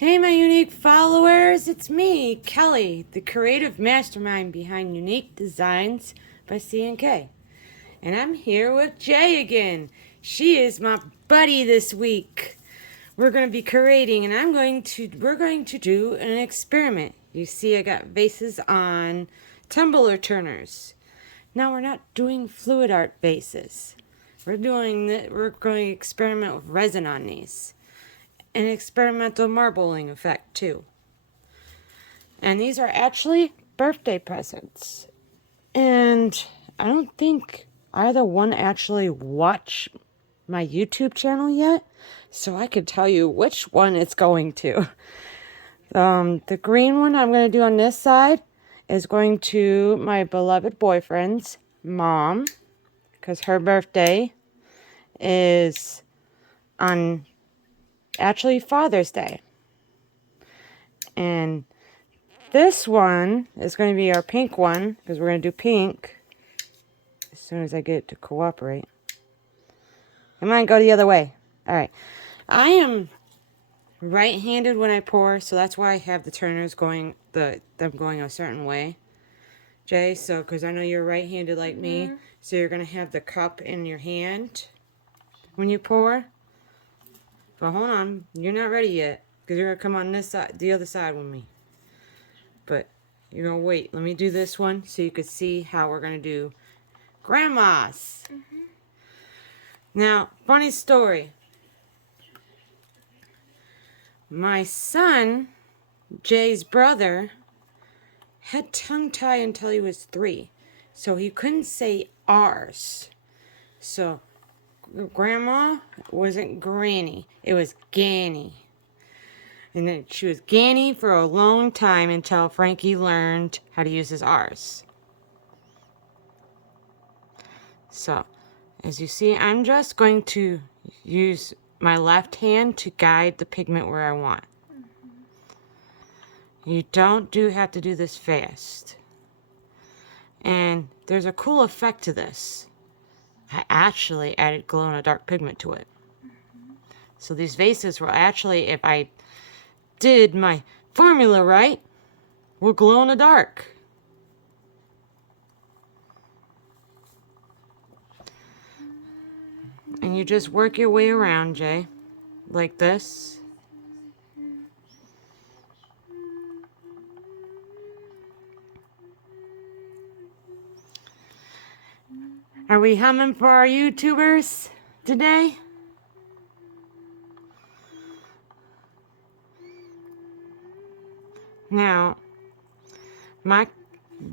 Hey, my unique followers, it's me, Kelly, the creative mastermind behind Unique Designs by C&K. And I'm here with Jay again. She is my buddy this week. We're going to be creating, and we're going to do an experiment. You see, I got vases on tumbler turners. Now, we're not doing fluid art vases. We're going to experiment with resin on these. An experimental marbling effect too. And these are actually birthday presents. And I don't think either one actually watched my YouTube channel yet, so I could tell you which one it's going to. The green one I'm going to do on this side is going to my beloved boyfriend's mom, because her birthday is on actually Father's Day. And this one is going to be our pink one, because we're going to do pink as soon as I get it to cooperate. I might go the other way. Alright. I am right-handed when I pour, so that's why I have the turners going, them going a certain way. Jay, so, because I know you're right-handed like me, so you're going to have the cup in your hand when you pour. But hold on, you're not ready yet, because you're going to come on this side, the other side with me. But you're going to wait. Let me do this one so you can see how we're going to do grandma's. Now, funny story. My son, Jay's brother, had tongue tie until he was 3. So he couldn't say R's. So grandma wasn't granny. It was Ganny. And then she was Ganny for a long time until Frankie learned how to use his R's. So, as you see, I'm just going to use my left hand to guide the pigment where I want. You don't have to do this fast. And there's a cool effect to this. I actually added glow-in-the-dark pigment to it. So these vases will actually, if I did my formula right, will glow in the dark. And you just work your way around, Jay, like this. Are we humming for our YouTubers today? Now,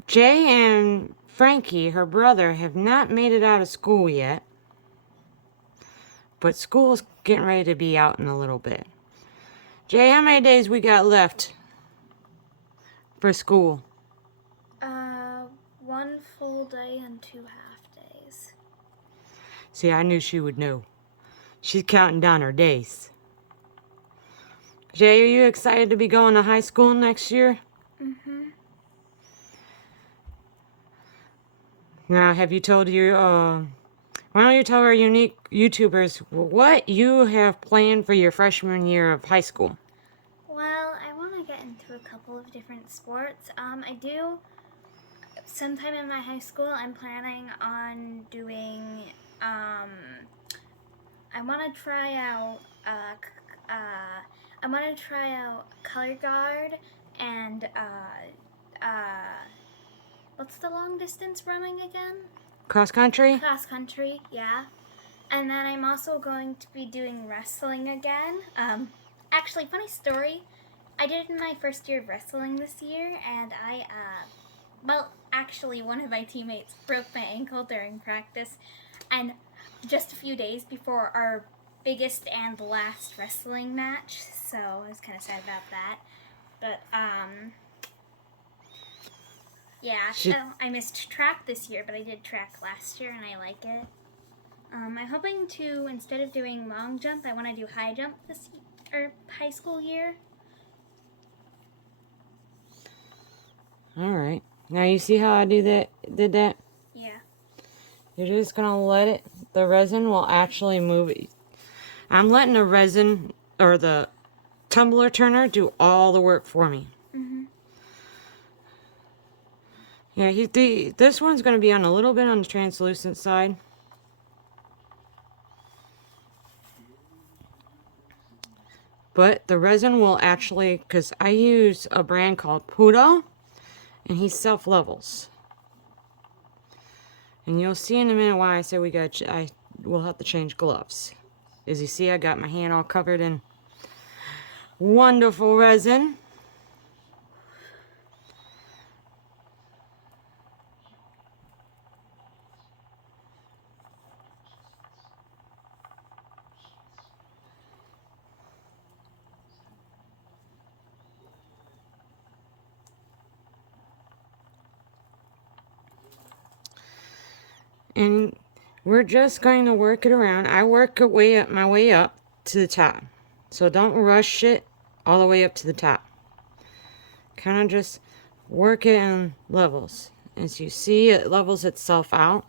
Jay and Frankie, her brother, have not made it out of school yet. But school's getting ready to be out in a little bit. Jay, how many days we got left for school? 1 full day and 2 half days. See, I knew she would know. She's counting down her days. Jay, are you excited to be going to high school next year? Now, have you told why don't you tell our unique YouTubers what you have planned for your freshman year of high school? Well, I want to get into a couple of different sports. I do. Sometime in my high school, I'm planning on doing. I want to try out. I want to try out color guard and what's the long distance running again? Cross country? Cross country, yeah. And then I'm also going to be doing wrestling again. Actually, funny story. I did it in my first year of wrestling this year, and actually, one of my teammates broke my ankle during practice, and just a few days before our biggest and last wrestling match, so I was kind of sad about that. But, yeah, so I missed track this year, but I did track last year, and I like it. I'm hoping to, instead of doing long jump, I want to do high jump this high school year. All right. Now you see how I did that? Yeah. You're just gonna let it. The resin will actually move it. I'm letting the resin or the tumbler turner do all the work for me. Yeah, this one's going to be on a little bit on the translucent side. But the resin will actually, because I use a brand called Pudo, and he self-levels. And you'll see in a minute why I say I will have to change gloves. As you see, I got my hand all covered in wonderful resin. And we're just going to work it around. I work my way up to the top. So don't rush it all the way up to the top. Kind of just work it in levels. As you see, it levels itself out.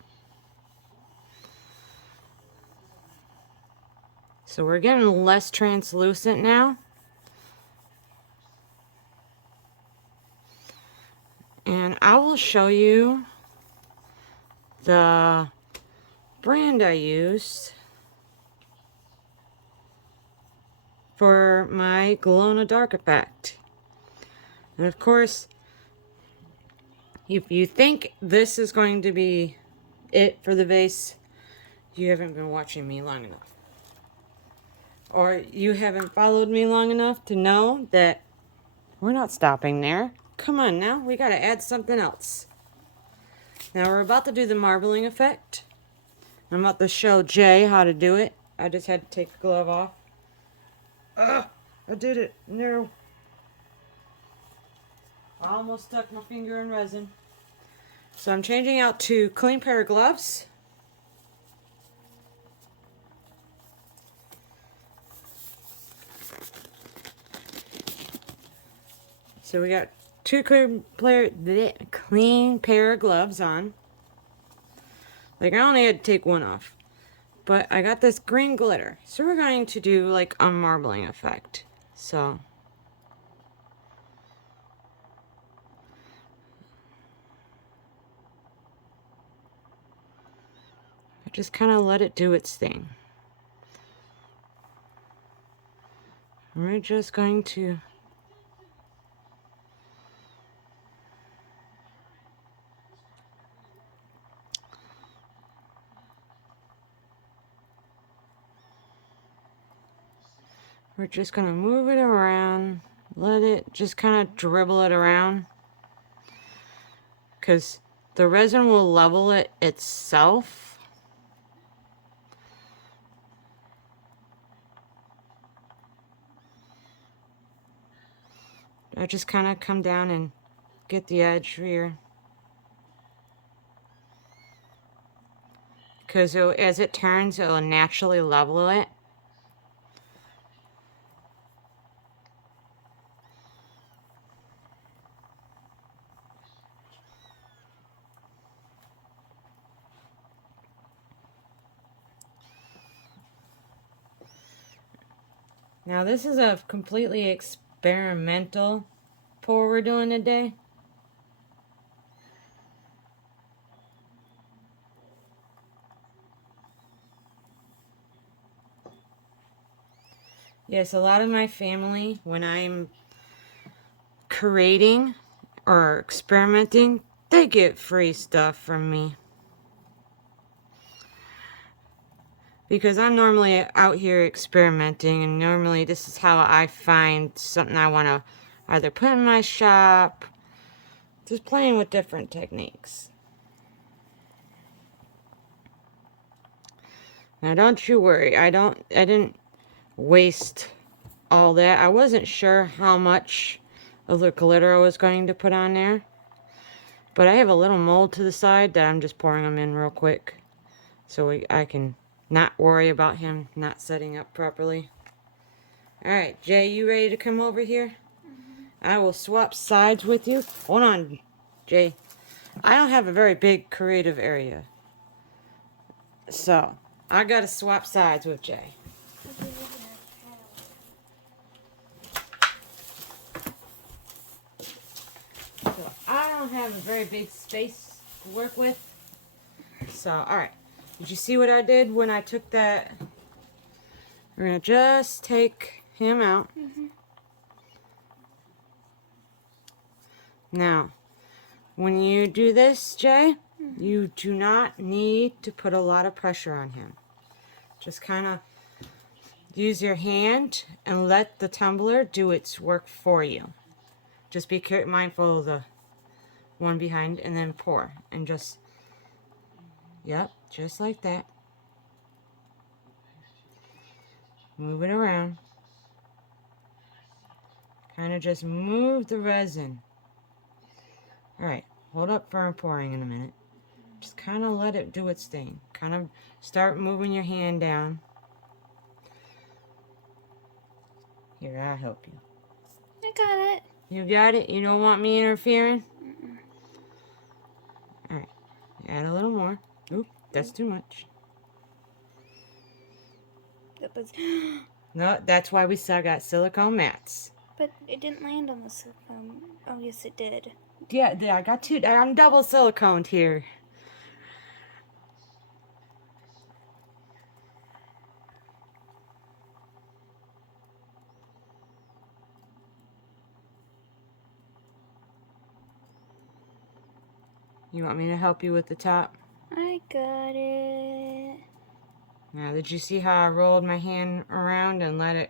So we're getting less translucent now. And I will show you the brand I used for my glow in the dark effect. And of course, if you think this is going to be it for the vase, you haven't been watching me long enough. Or you haven't followed me long enough to know that we're not stopping there. Come on now, we gotta add something else. Now we're about to do the marbling effect. I'm about to show Jay how to do it. I just had to take the glove off. I did it. No. I almost stuck my finger in resin. So I'm changing out to clean pair of gloves. So we got two clean pair of gloves on. Like, I only had to take one off. But I got this green glitter. So we're going to do like a marbling effect. So I just kind of let it do its thing. We're just going to move it around, let it just kind of dribble it around, because the resin will level it itself. I just kind of come down and get the edge here, because as it turns, it will naturally level it. Now this is a completely experimental pour we're doing today. Yes, a lot of my family, when I'm creating or experimenting, they get free stuff from me. Because I'm normally out here experimenting, and normally this is how I find something I want to either put in my shop, just playing with different techniques. Now don't you worry, I didn't waste all that. I wasn't sure how much of the glitter I was going to put on there, but I have a little mold to the side that I'm just pouring them in real quick, so I can not worry about him not setting up properly. Alright, Jay, you ready to come over here? I will swap sides with you. Hold on, Jay. I don't have a very big creative area, so I gotta swap sides with Jay. have a very big space to work with. So, alright. Did you see what I did when I took that? We're going to just take him out. Now, when you do this, Jay, you do not need to put a lot of pressure on him. Just kind of use your hand and let the tumbler do its work for you. Just be mindful of the one behind and then pour. And just, yep, just like that. Move it around. Kind of just move the resin. Alright, hold up for pouring in a minute. Just kind of let it do its thing. Kind of start moving your hand down. Here, I'll help you. I got it. You got it? You don't want me interfering? Alright, add a little more. Oop, that's too much. That was... No, that's why we still got silicone mats. But it didn't land on the silicone. Oh, yes, it did. Yeah, I got two. I'm double siliconed here. You want me to help you with the top? I got it. Now, did you see how I rolled my hand around and let it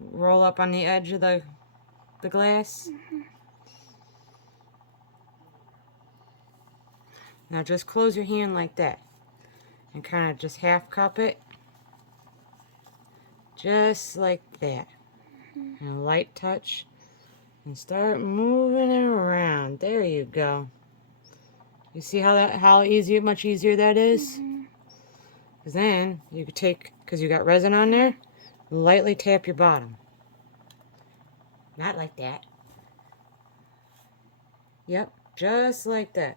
roll up on the edge of the glass? Now just close your hand like that and kind of just half cup it. Just like that. And a light touch. And start moving it around. There you go. You see how much easier that is? Because then you could take, because you got resin on there, lightly tap your bottom. Not like that. Yep, just like that.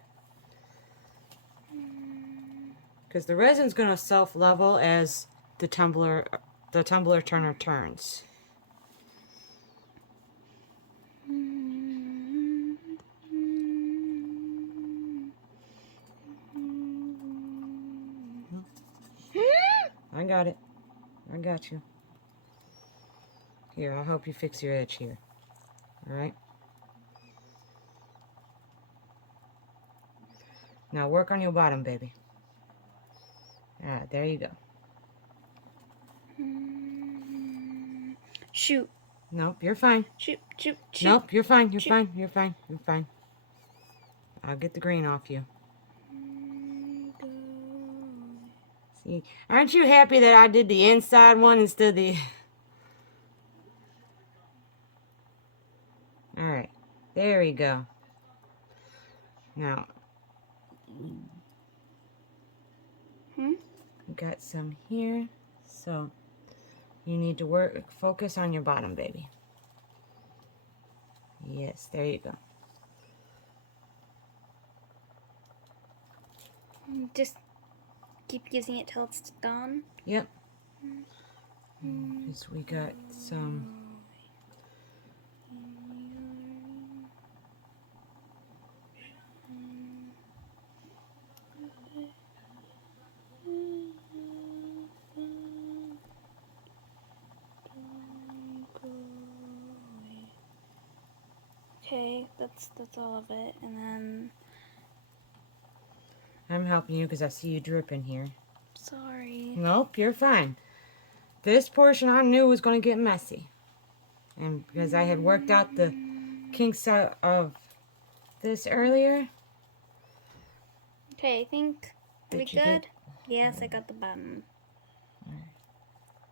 Because the resin's going to self-level as the tumbler turner turns. I got it. I got you. Here, I'll help you fix your edge here. Alright? Now work on your bottom, baby. Alright, there you go. Shoot. Nope, you're fine. Shoot. Nope, you're fine. You're fine. You're fine. You're fine. I'll get the green off you. See, aren't you happy that I did the inside one instead of the... Alright, there we go. Now, got some here, so you need to focus on your bottom, baby. Yes, there you go. Just keep using it till it's done. Yep. Because we got some... Okay, that's all of it, and then... I'm helping you because I see you dripping here. Sorry. Nope, you're fine. This portion I knew was going to get messy. And because I had worked out the kinks out of this earlier. Okay, I think we Did you good? get... Yes, I got the button.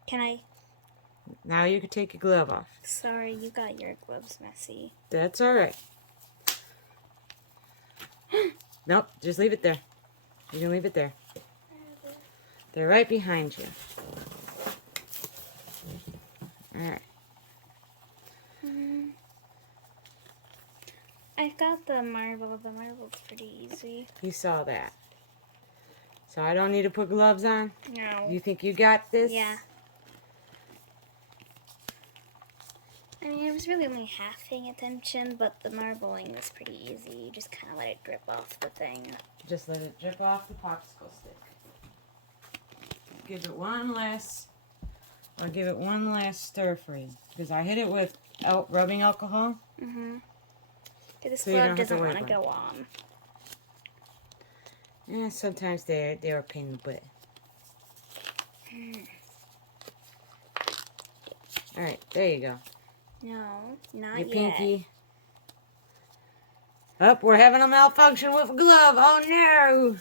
Can I... Now you can take your glove off. Sorry, you got your gloves messy. That's alright. Nope, just leave it there. You can leave it there. They're right behind you. Alright. I got the marble. The marble's pretty easy. You saw that. So I don't need to put gloves on? No. You think you got this? Yeah. I mean, I was really only half paying attention, but the marbling was pretty easy. You just kind of let it drip off the thing. Just let it drip off the popsicle stick. Give it one last, I'll give it one last stir for you. Because I hit it with rubbing alcohol. Mm-hmm. This So you glove don't have to doesn't worry want to about go on. Yeah, sometimes they're a pain in the butt. Alright, there you go. No, not Your yet. pinky. Oh, we're having a malfunction with a glove. Oh no!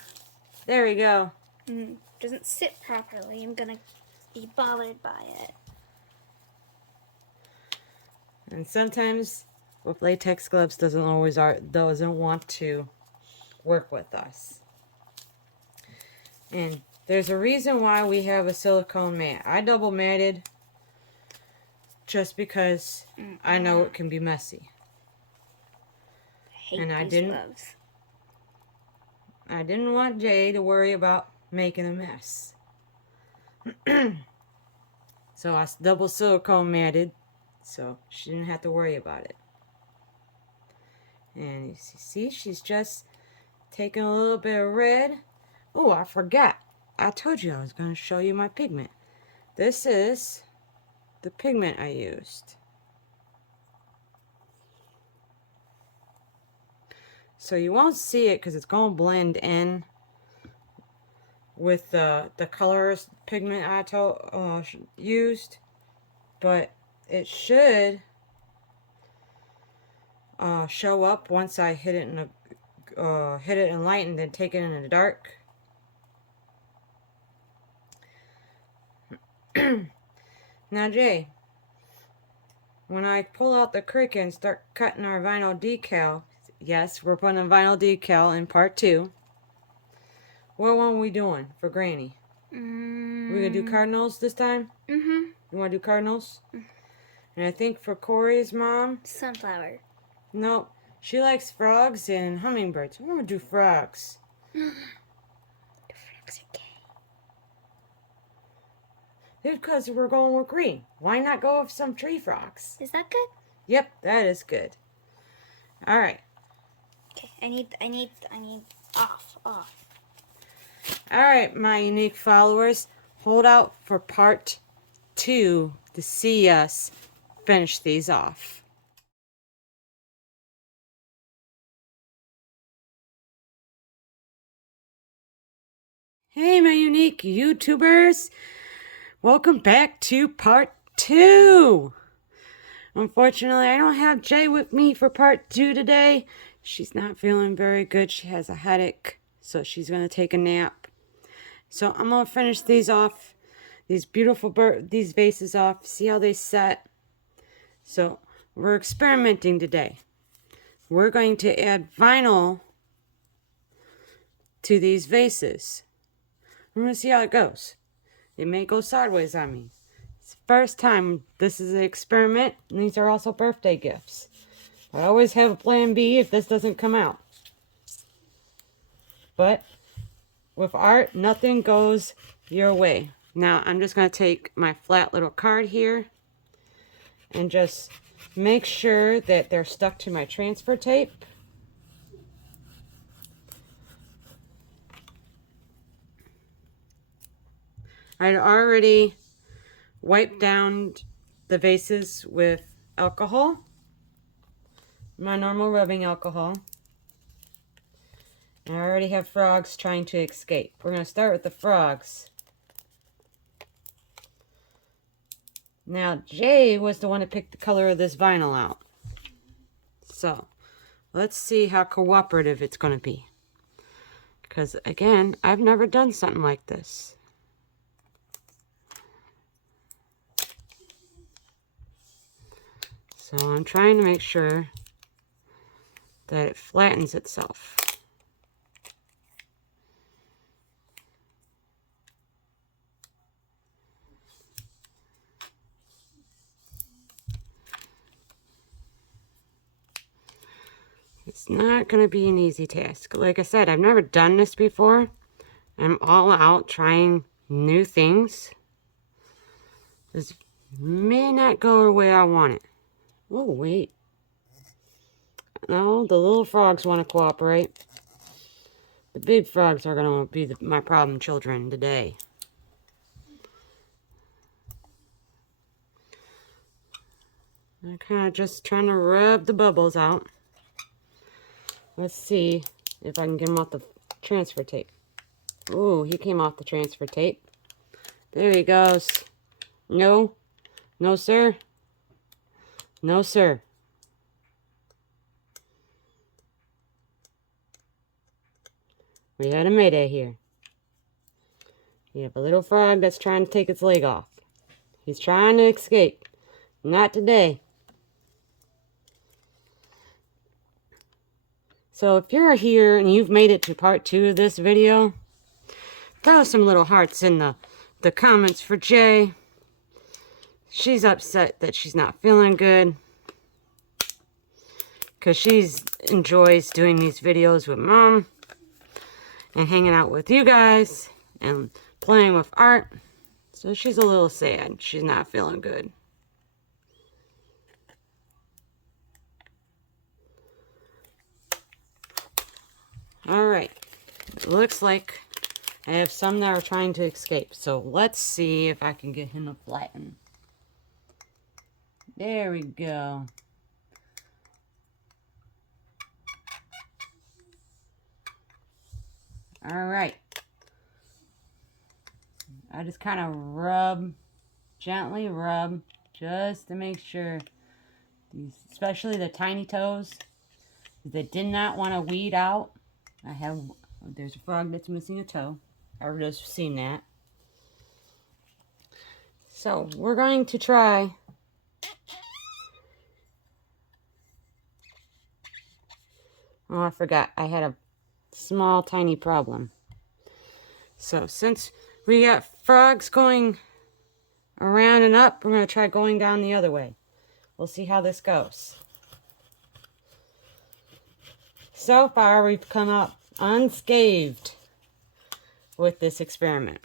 There we go. Doesn't sit properly. I'm gonna be bothered by it. And sometimes with latex gloves doesn't want to work with us. And there's a reason why we have a silicone mat. I double matted just because I know it can be messy. I hate these gloves. I didn't want Jay to worry about making a mess. So I double silicone matted so she didn't have to worry about it. And you see, she's just taking a little bit of red. Oh, I forgot. I told you I was going to show you my pigment. This is the pigment I used. So you won't see it because it's going to blend in with the colors pigment I used. But it should show up once I hit it in light and then take it in the dark. Now Jay, when I pull out the Cricut and start cutting our vinyl decal, yes, we're putting a vinyl decal in part 2. What one are we doing for Granny? We're gonna do cardinals this time? You wanna do cardinals? And I think for Corey's mom, sunflower. No, she likes frogs and hummingbirds. I'm gonna do frogs. The frogs are gay. Because we're going with green. Why not go with some tree frogs? Is that good? Yep, that is good. All right. Okay, I need off. All right, my unique followers, hold out for part 2 to see us finish these off. Hey, my unique YouTubers. Welcome back to part 2. Unfortunately, I don't have Jay with me for part 2 today. She's not feeling very good. She has a headache, so she's going to take a nap. So I'm going to finish these off, these beautiful these vases off, see how they set. So we're experimenting today. We're going to add vinyl to these vases. We're going to see how it goes. It may go sideways on me. It's the first time this is an experiment, and these are also birthday gifts. I always have a plan B if this doesn't come out. But with art, nothing goes your way. Now, I'm just going to take my flat little card here and just make sure that they're stuck to my transfer tape. I'd already wiped down the vases with alcohol, my normal rubbing alcohol. And I already have frogs trying to escape. We're going to start with the frogs. Now, Jay was the one that picked the color of this vinyl out. So, let's see how cooperative it's going to be. Because, again, I've never done something like this. So I'm trying to make sure that it flattens itself. It's not going to be an easy task. Like I said, I've never done this before. I'm all out trying new things. This may not go the way I want it. Oh, wait. No, the little frogs want to cooperate. The big frogs are going to be my problem children today. I'm kind of just trying to rub the bubbles out. Let's see if I can get him off the transfer tape. Ooh, he came off the transfer tape. There he goes. No. No, sir. No, sir. We had a mayday here. We have a little frog that's trying to take its leg off. He's trying to escape. Not today. So if you're here and you've made it to part 2 of this video, throw some little hearts in the comments for Jay. She's upset that she's not feeling good, because she enjoys doing these videos with Mom and hanging out with you guys and playing with art. So she's a little sad. She's not feeling good. Alright. It looks like I have some that are trying to escape. So let's see if I can get him to flatten. There we go. Alright. I just kind of rub, gently rub, just to make sure, especially the tiny toes, they did not want to weed out. There's a frog that's missing a toe. I've just seen that. So we're going to try oh, I forgot. I had a small, tiny problem. So since we got frogs going around and up, we're going to try going down the other way. We'll see how this goes. So far, we've come up unscathed with this experiment.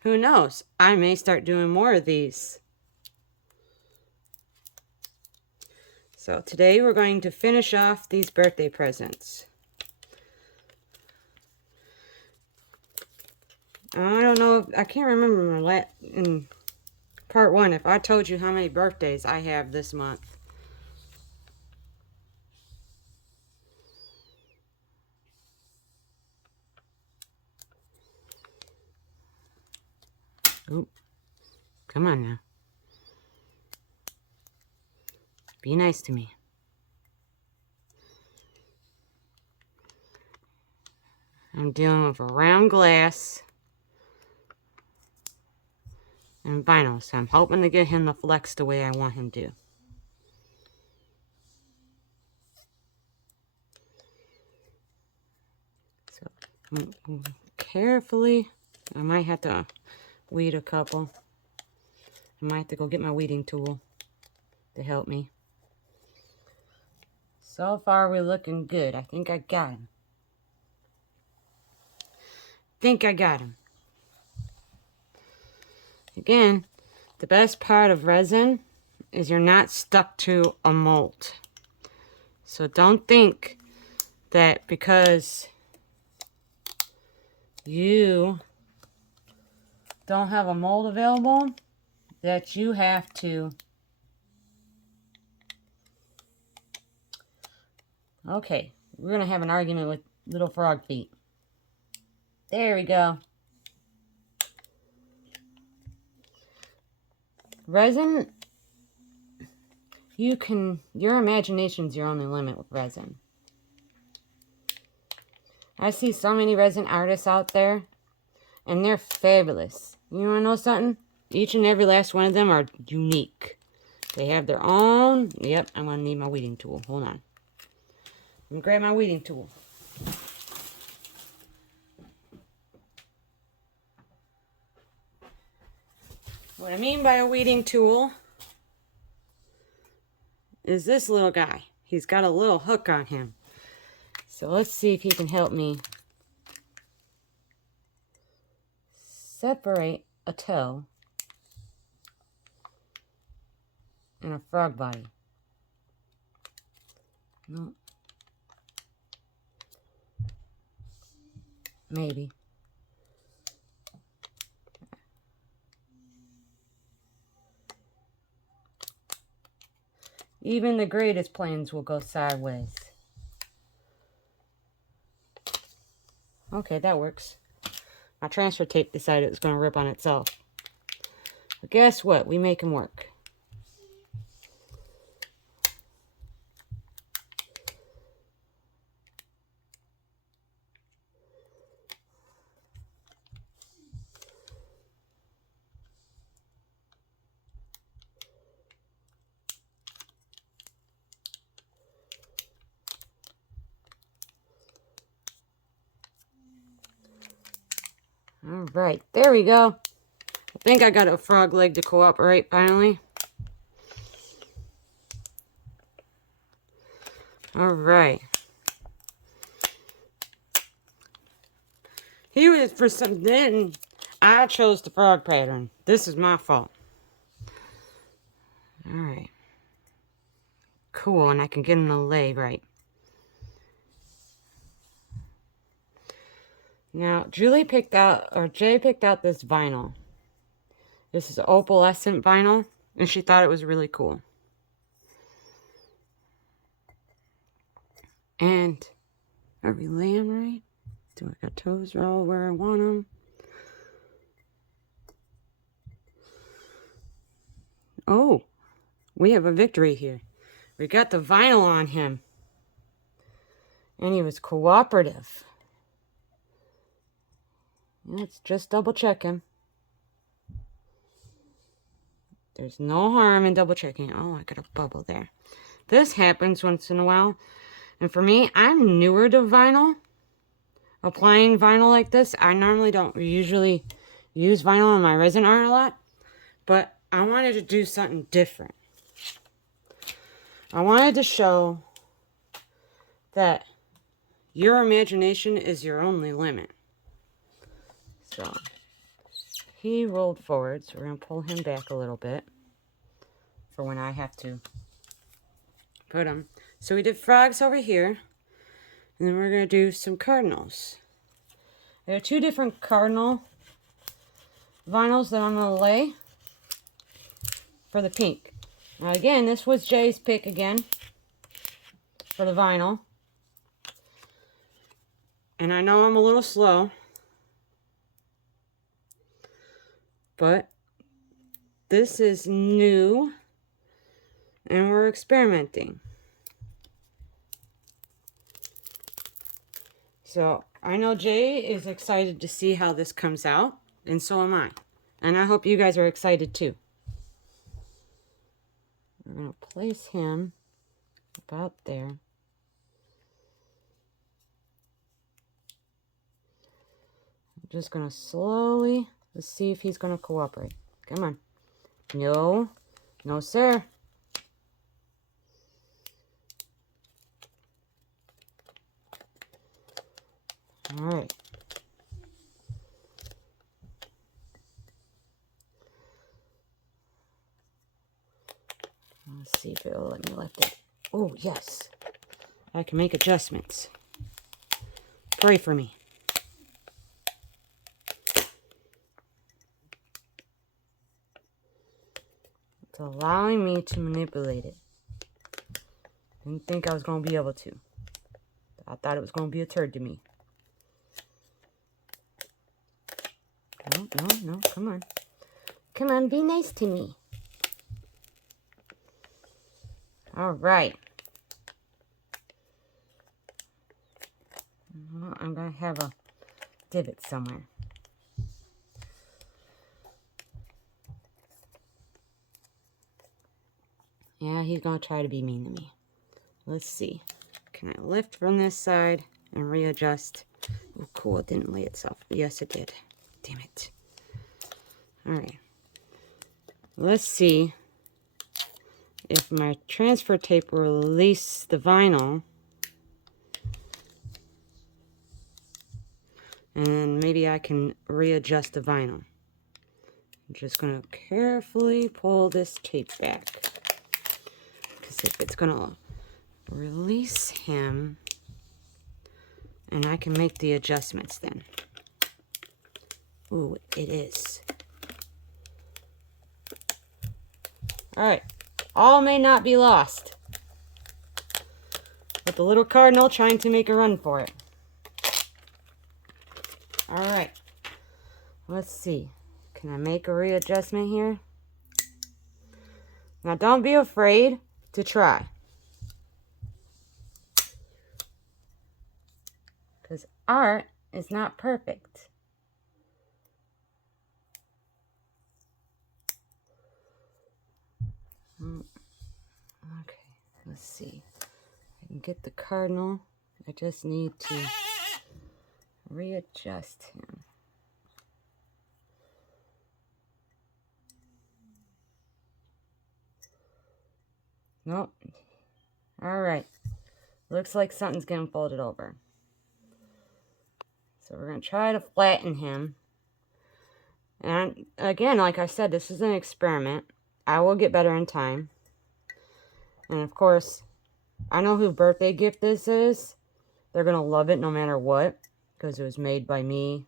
Who knows? I may start doing more of these. So today we're going to finish off these birthday presents. I don't know, I can't remember in part 1 if I told you how many birthdays I have this month. Oop. Come on now. Be nice to me. I'm dealing with a round glass and vinyl, so I'm hoping to get him to flex the way I want him to. So carefully, I might have to weed a couple. I might have to go get my weeding tool to help me. So far we're looking good. I think I got him. Again, the best part of resin is you're not stuck to a mold. So don't think that because you don't have a mold available that you have to. Okay, we're going to have an argument with little frog feet. There we go. Resin, your imagination's your only limit with resin. I see so many resin artists out there, and they're fabulous. You want to know something? Each and every last one of them are unique. They have their own. Yep, I'm going to need my weeding tool. Hold on. I'm going to grab my weeding tool. What I mean by a weeding tool is this little guy. He's got a little hook on him. So let's see if he can help me separate a toe and a frog body. No. Maybe. Even the greatest plans will go sideways. Okay, that works. My transfer tape decided it was going to rip on itself. But guess what? We make them work. All right, there we go. I think I got a frog leg to cooperate finally. All right. He was for some. Then I chose the frog pattern. This is my fault. All right. Cool, and I can get him to lay right. Now, Jay picked out this vinyl. This is opalescent vinyl, and she thought it was really cool. And are we laying right? Do I got toes all where I want them? Oh, we have a victory here. We got the vinyl on him. And he was cooperative. Let's just double check him. There's no harm in double checking. Oh, I got a bubble there. This happens once in a while. And for me, I'm newer to vinyl. Applying vinyl like this, I normally don't usually use vinyl on my resin art a lot. But I wanted to do something different. I wanted to show that your imagination is your only limit. So, he rolled forward, so we're going to pull him back a little bit for when I have to put him. So we did frogs over here, and then we're going to do some cardinals. There are two different cardinal vinyls that I'm going to lay for the pink. Now again, this was Jay's pick again for the vinyl. And I know I'm a little slow, but this is new and we're experimenting. So I know Jay is excited to see how this comes out, and so am I. And I hope you guys are excited too. We're going to place him about there. I'm just going to slowly, let's see if he's going to cooperate. Come on. No. No, sir. All right. Let's see if it'll let me lift it. Oh, yes. I can make adjustments. Pray for me. It's allowing me to manipulate it. Didn't think I was going to be able to. I thought it was going to be a turd to me. No, no, no, come on. Come on, be nice to me. All right. Well, I'm going to have a divot somewhere. Yeah, he's going to try to be mean to me. Let's see. Can I lift from this side and readjust? Oh, cool. It didn't lay itself. Yes, it did. Damn it. All right. Let's see if my transfer tape will release the vinyl. And maybe I can readjust the vinyl. I'm just going to carefully pull this tape back. See if it's gonna release him. And I can make the adjustments then. Ooh, it is. Alright. All may not be lost. With the little cardinal trying to make a run for it. Alright. Let's see. Can I make a readjustment here? Now don't be afraid to try. Because art is not perfect. Okay, let's see. I can get the cardinal. I just need to readjust him. Nope. Alright. Looks like something's getting folded over. So we're going to try to flatten him. And again, like I said, this is an experiment. I will get better in time. And of course, I know whose birthday gift this is. They're going to love it no matter what. Because it was made by me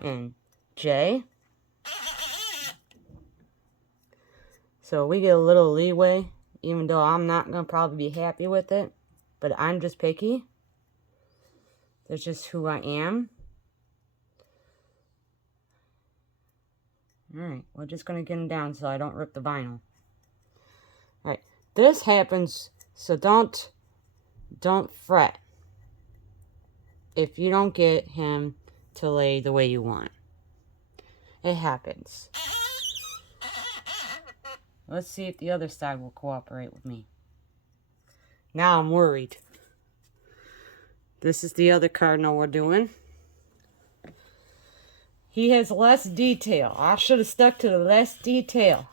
and Jay. So we get a little leeway. Even though I'm not going to probably be happy with it. But I'm just picky. That's just who I am. Alright, we're just going to get him down so I don't rip the vinyl. Alright, this happens, so don't fret if you don't get him to lay the way you want. It happens. Let's see if the other side will cooperate with me. Now I'm worried. This is the other cardinal we're doing. He has less detail. I should have stuck to the less detail.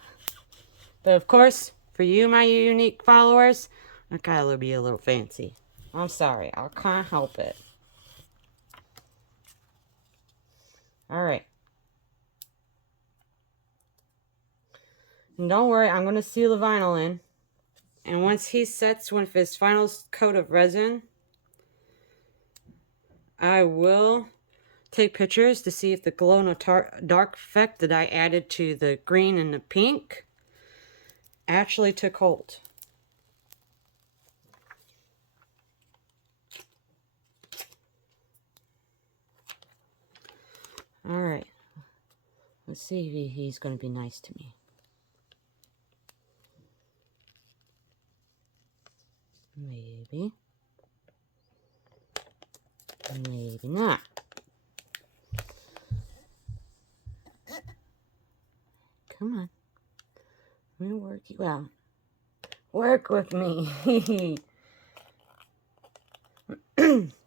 But of course, for you, my unique followers, I gotta be a little fancy. I'm sorry. I can't help it. Alright. And don't worry, I'm going to seal the vinyl in. And once he sets with his final coat of resin, I will take pictures to see if the glow in the dark effect that I added to the green and the pink actually took hold. Alright. Let's see if he's going to be nice to me. Maybe. Maybe not. Come on. Let me work you out. Work with me. I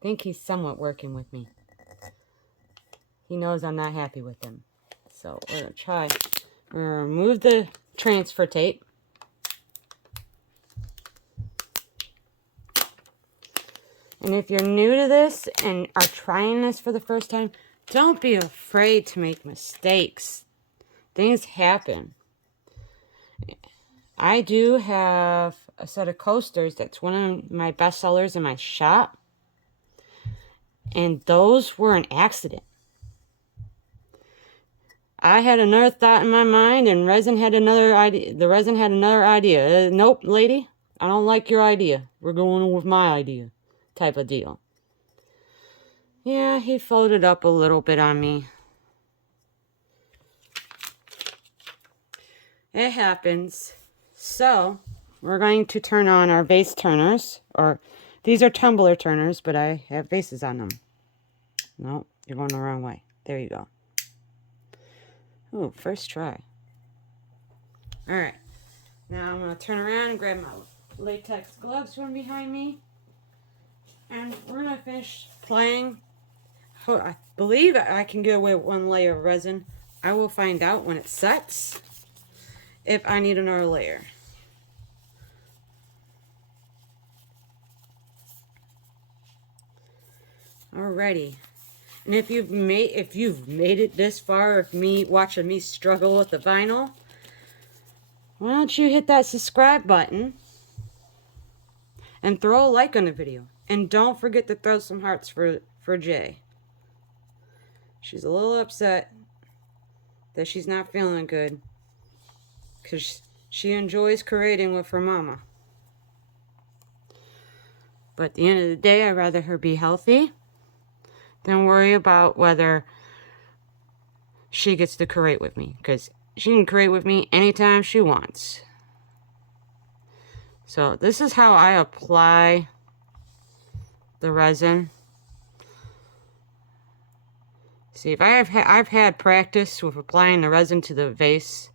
think he's somewhat working with me. He knows I'm not happy with him. So we're going to try. We're going to remove the transfer tape. And if you're new to this and are trying this for the first time, don't be afraid to make mistakes. Things happen. I do have a set of coasters that's one of my best sellers in my shop. And those were an accident. I had another thought in my mind and Resin had another idea. The Resin had another idea. Nope, lady, I don't like your idea. We're going with my idea. Type of deal. Yeah, he folded up a little bit on me. It happens. So, we're going to turn on our vase turners. Or, these are tumbler turners, but I have vases on them. No, you're going the wrong way. There you go. Ooh, first try. Alright. Now I'm going to turn around and grab my latex gloves from behind me. And we're going to finish playing. I believe I can get away with one layer of resin. I will find out when it sets if I need another layer. Alrighty. And if you've made it this far of me watching me struggle with the vinyl, why don't you hit that subscribe button and throw a like on the video. And don't forget to throw some hearts for Jay. She's a little upset that she's not feeling good because she enjoys creating with her mama. But at the end of the day, I'd rather her be healthy than worry about whether she gets to create with me, because she can create with me anytime she wants. So this is how I apply the resin. See, if I've had practice with applying the resin to the vase,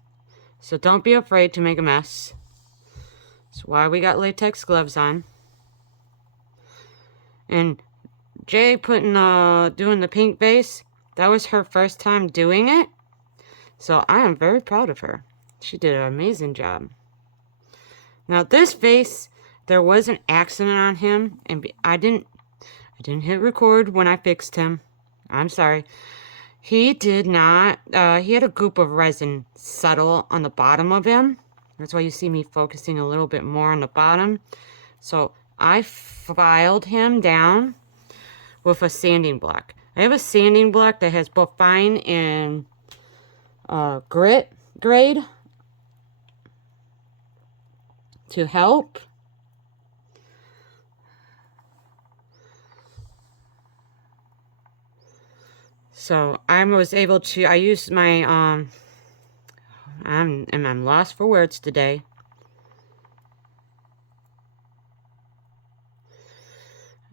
so don't be afraid to make a mess. That's why we got latex gloves on. And Jay doing the pink vase, that was her first time doing it. So I am very proud of her. She did an amazing job. Now this vase, there was an accident on him, and I didn't hit record when I fixed him. I'm sorry. He did not, he had a goop of resin settle on the bottom of him. That's why you see me focusing a little bit more on the bottom. So I filed him down with a sanding block. I have a sanding block that has both fine and grit grade to help. So I was able to, I used my, I'm lost for words today.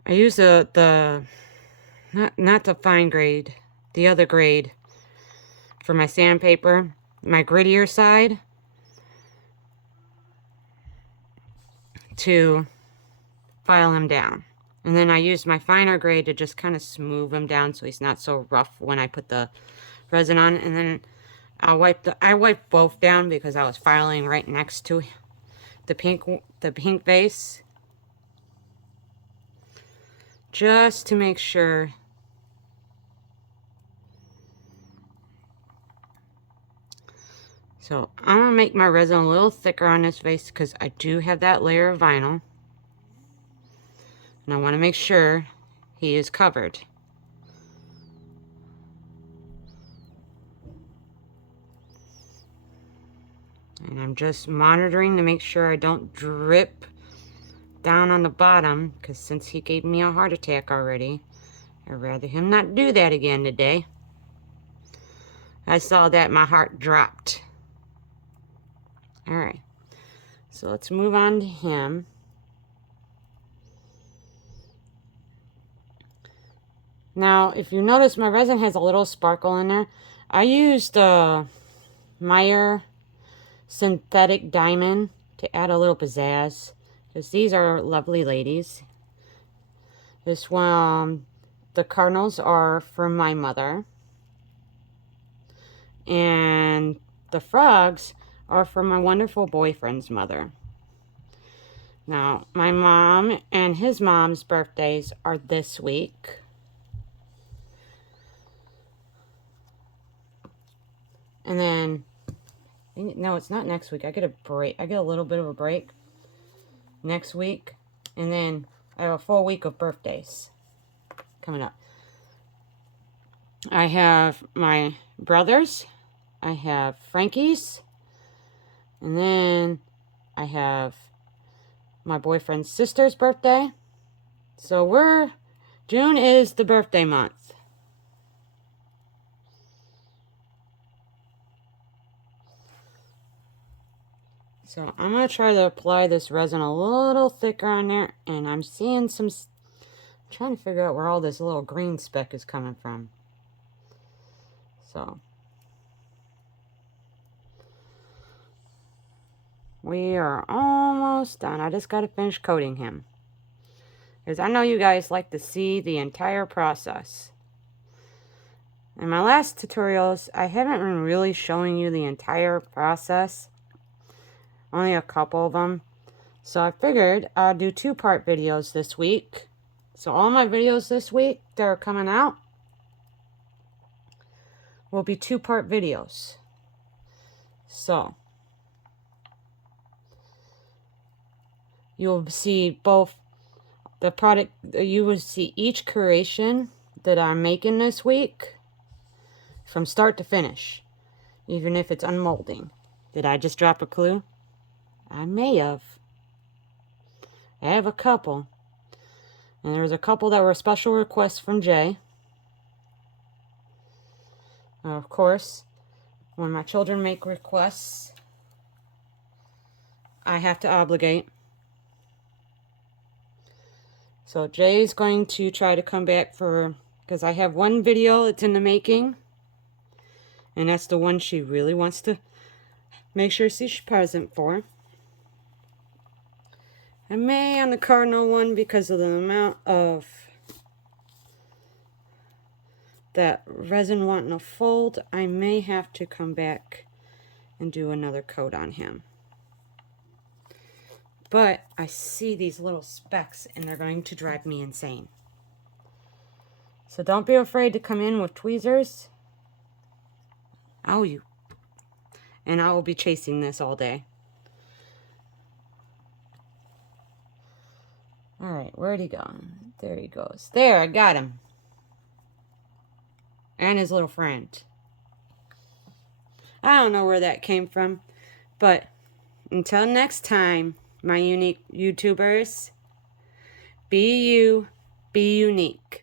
I use not the fine grade, the other grade for my sandpaper, my grittier side, to file him down. And then I used my finer grade to just kind of smooth him down so he's not so rough when I put the resin on. And then I wiped both down because I was filing right next to the pink vase, just to make sure. So I'm gonna make my resin a little thicker on this vase because I do have that layer of vinyl. And I want to make sure he is covered. And I'm just monitoring to make sure I don't drip down on the bottom, because since he gave me a heart attack already, I'd rather him not do that again today. I saw that, my heart dropped. Alright, so let's move on to him. Now, if you notice, my resin has a little sparkle in there. I used Meyer synthetic diamond to add a little pizzazz, because these are lovely ladies. This one, the cardinals are from my mother, and the frogs are from my wonderful boyfriend's mother. Now, my mom and his mom's birthdays are this week. And then, no, it's not next week. I get a break. I get a little bit of a break next week. And then I have a full week of birthdays coming up. I have my brothers. I have Frankie's. And then I have my boyfriend's sister's birthday. So June is the birthday month. So I'm going to try to apply this resin a little thicker on there. And I'm seeing I'm trying to figure out where all this little green speck is coming from. So we are almost done. I just got to finish coating him, because I know you guys like to see the entire process. In my last tutorials, I haven't been really showing you the entire process. Only a couple of them. So I figured I'll do 2-part videos this week. So all my videos this week that are coming out will be 2-part videos. So you'll see both the product, you will see each creation that I'm making this week from start to finish, even if it's unmolding. Did I just drop a clue? I may have. I have a couple. And there was a couple that were special requests from Jay. Of course, when my children make requests, I have to obligate. So Jay's going to try to come back for, because I have one video that's in the making, and that's the one she really wants to make sure she's present for. I may on the cardinal one, because of the amount of that resin wanting to fold, I may have to come back and do another coat on him. But I see these little specks and they're going to drive me insane. So don't be afraid to come in with tweezers. And I will be chasing this all day. Alright, where'd he go? There he goes. There, I got him. And his little friend. I don't know where that came from. But until next time, my unique YouTubers, be you, be unique.